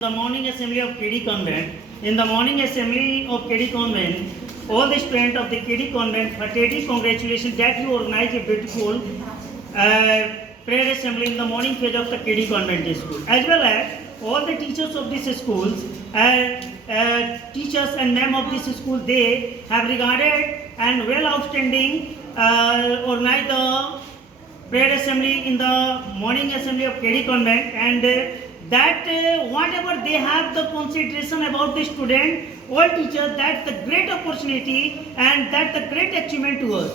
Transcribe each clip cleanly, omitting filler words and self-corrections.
The morning assembly of KD Convent. In the morning assembly of KD Convent, all the students of the KD Convent heartily congratulations that you organize a beautiful prayer assembly in the morning phase of the KD Convent school, as well as all the teachers of these schools, teachers and ma'am of this school, they have regarded and well outstanding organized the prayer assembly in the morning assembly of KD Convent, and that whatever they have the consideration about the student, all teachers, that's the great opportunity and that's the great achievement to us.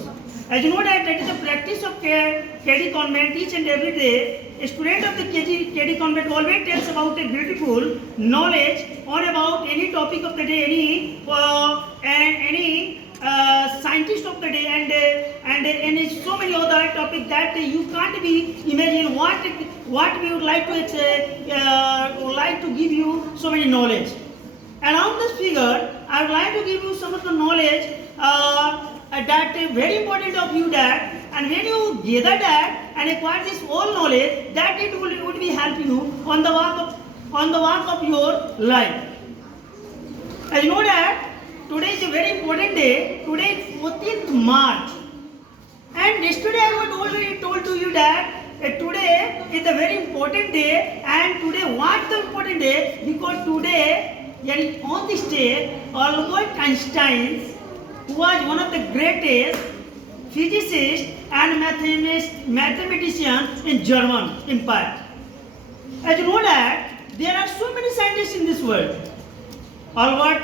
As you know that is the practice of KD Convent each and every day. A student of the KD Convent always tells about a beautiful knowledge on about any topic of the day, any scientist of the day, and so many other topics that you can't be imagine what we would like to give you so many knowledge. Around this figure, I would like to give you some of the knowledge that very important of you, that, and when you gather that and acquire this all knowledge, that it would be help you on the walk of your life. As you know that today is a very important day. Today is 14th March. And yesterday I was already told to you that today is a very important day. And today what the important day? Because today, on this day, Albert Einstein, who was one of the greatest physicists and mathematician in German Empire. As you know that there are so many scientists in this world. Albert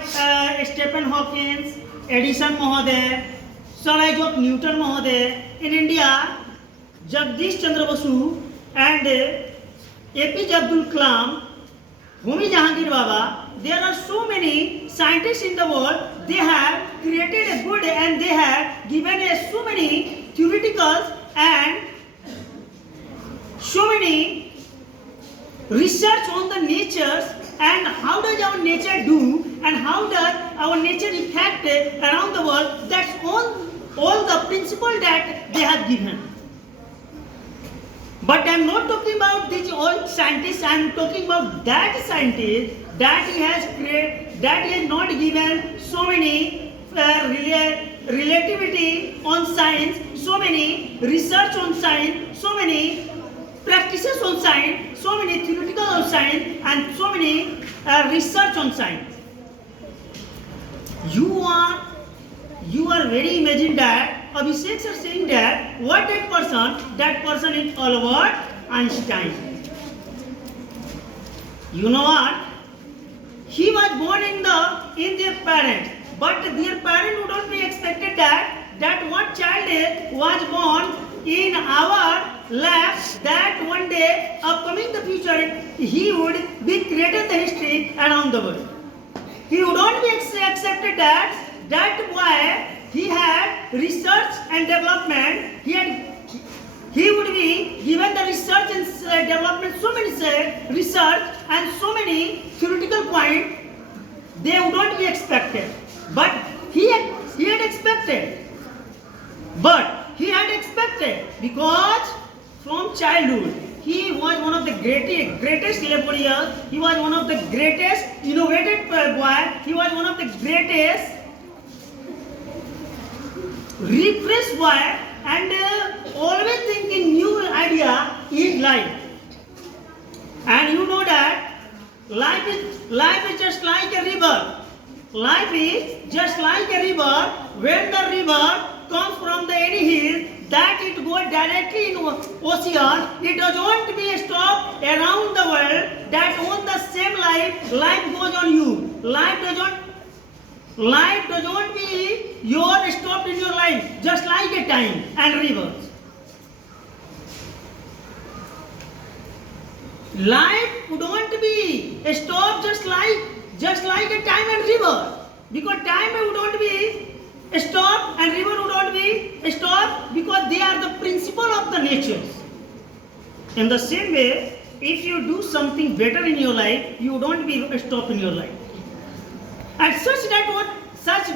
Stephen Hawking, Edison Mahoday, Sir Isaac Newton Mahoday, in India, Jagdish Chandra Basu and APJ Abdul Kalam, Homi Jahangir Baba. There are so many scientists in the world. They have created a good and they have given us so many theoreticals and so many research on the natures and how does our nature do and how does our nature affect around the world. That's all the principle that they have given. But I am not talking about these old scientists. I am talking about that scientist that he has not given so many relativity on science, so many research on science, so many practices on science, so many theoretical on science, and so many research on science. You are very imagine that Abhishek are saying that what that person is Albert Einstein. You know what? He was born in their parents, but their parents would not be expected that one child was born in our lab, that one day upcoming the future he would be created the history around the world. He would not be accepted that boy, he had research and development. He would be given the research and development, so many research and so many theoretical points. They would not be expected, but he had expected. But he had expected because from childhood he was one of the greatest laborer. He was one of the greatest innovative boy. He was one of the greatest refresh boy, and always thinking new idea in life. And you know that life is just like a river. Life is just like a river. When the river comes from the any hill, that it goes directly in ocean. It doesn't be stopped around the world. That on the same life goes on you. Life doesn't be your stopped in your life, just like a time and rivers. Life don't be stopped just like a time and river, because time would not be stopped and river would not be stopped, because they are the principle of the nature. In the same way, if you do something better in your life, you don't be stopped in your life. And such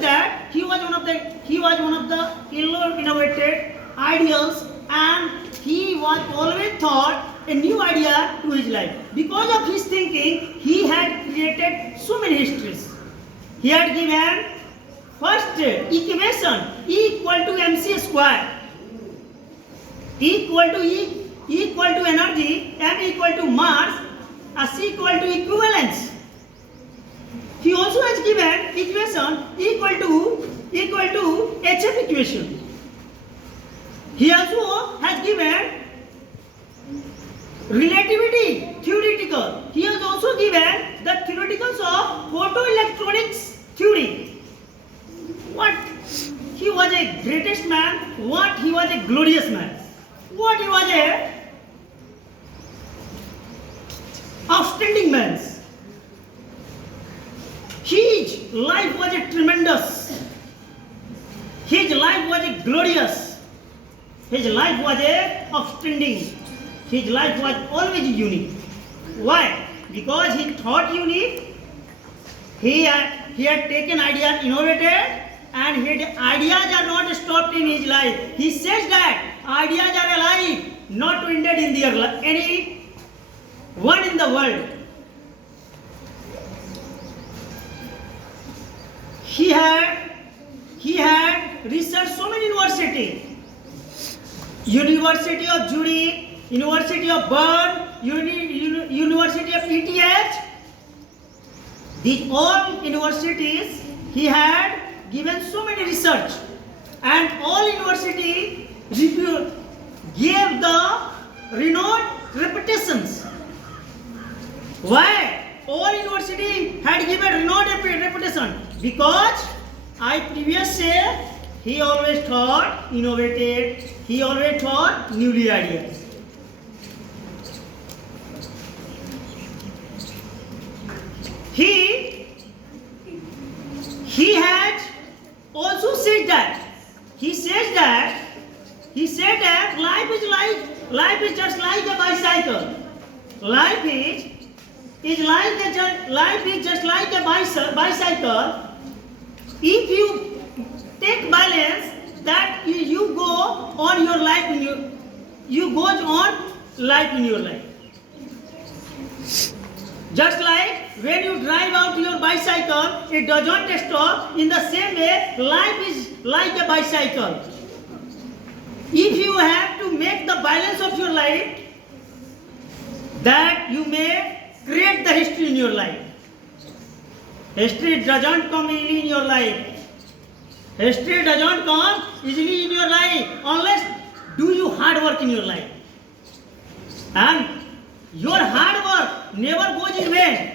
that he was one of the innovated ideals and he was always thought a new idea to his life. Because of his thinking, he had created so many histories. He had given first equation E equal to mc square, E equal to energy, M equal to mass, C equal to equivalence. He also has given equation equal to HF equation. He also has given relativity theoretical. He has also given the theoreticals of photoelectronics theory. What? He was a greatest man. What? He was a glorious man. What? He was a outstanding man. His life was a tremendous. His life was a glorious. His life was a outstanding. His life was always unique. Why? Because he thought unique. He had taken ideas, innovated, and his ideas are not stopped in his life. He says that ideas are alive, not to ended in their life. Any one in the world. He had researched so many universities. University of Zurich, University of Bern, University of ETH. These all universities he had given so many research, and all university gave the renowned reputations. Why? All university had given renowned reputation because I previously say he always thought innovated. He always thought newly ideas. He had also said that he said that life is just like a bicycle. Life is just like a bicycle. If you take balance, that you go on your life in your life. Just like when you drive out your bicycle, it doesn't stop. In the same way, life is like a bicycle. If you have to make the balance of your life, that you may create the history in your life. History doesn't come easily in your life. History doesn't come easily in your life unless do you hard work in your life. And your hard work never goes in vain.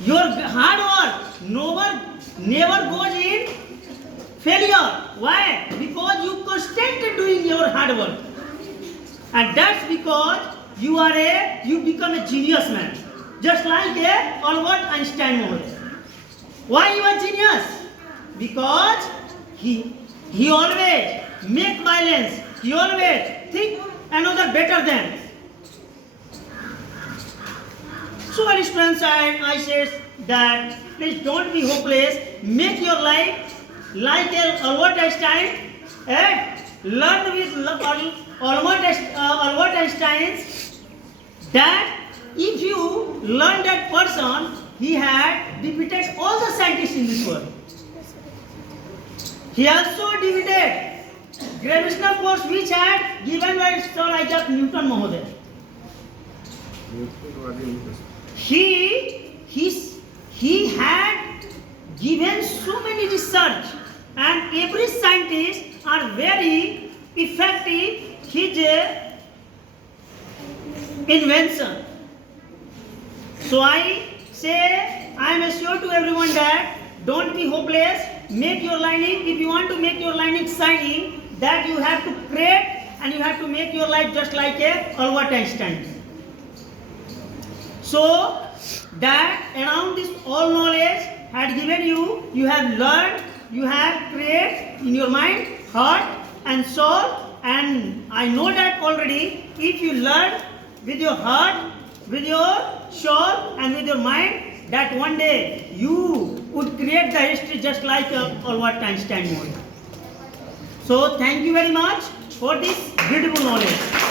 Your hard work never goes in failure. Why? Because you constantly doing your hard work. And that's because you become a genius man. Just like Albert Einstein model. Why you are genius? Because he always make balance. He always think another better than. So many students, I said that please don't be hopeless. Make your life like Albert Einstein. Learn with Albert Einstein that if you learn that person, he had defeated all the scientists in this world. He also defeated gravitational force which had given by Sir Isaac Newton Mahoday. He had given so many research, and every scientist are very effective his invention. So I say, I am assured to everyone that don't be hopeless. Make your lining. If you want to make your lining shining, that you have to create and you have to make your life just like Albert Einstein. So that around this all knowledge had given you, you have learned, you have created in your mind, heart and soul, and I know that already. If you learn with your heart, with your soul and with your mind, that one day you would create the history just like Albert Einstein would. So thank you very much. for this beautiful knowledge.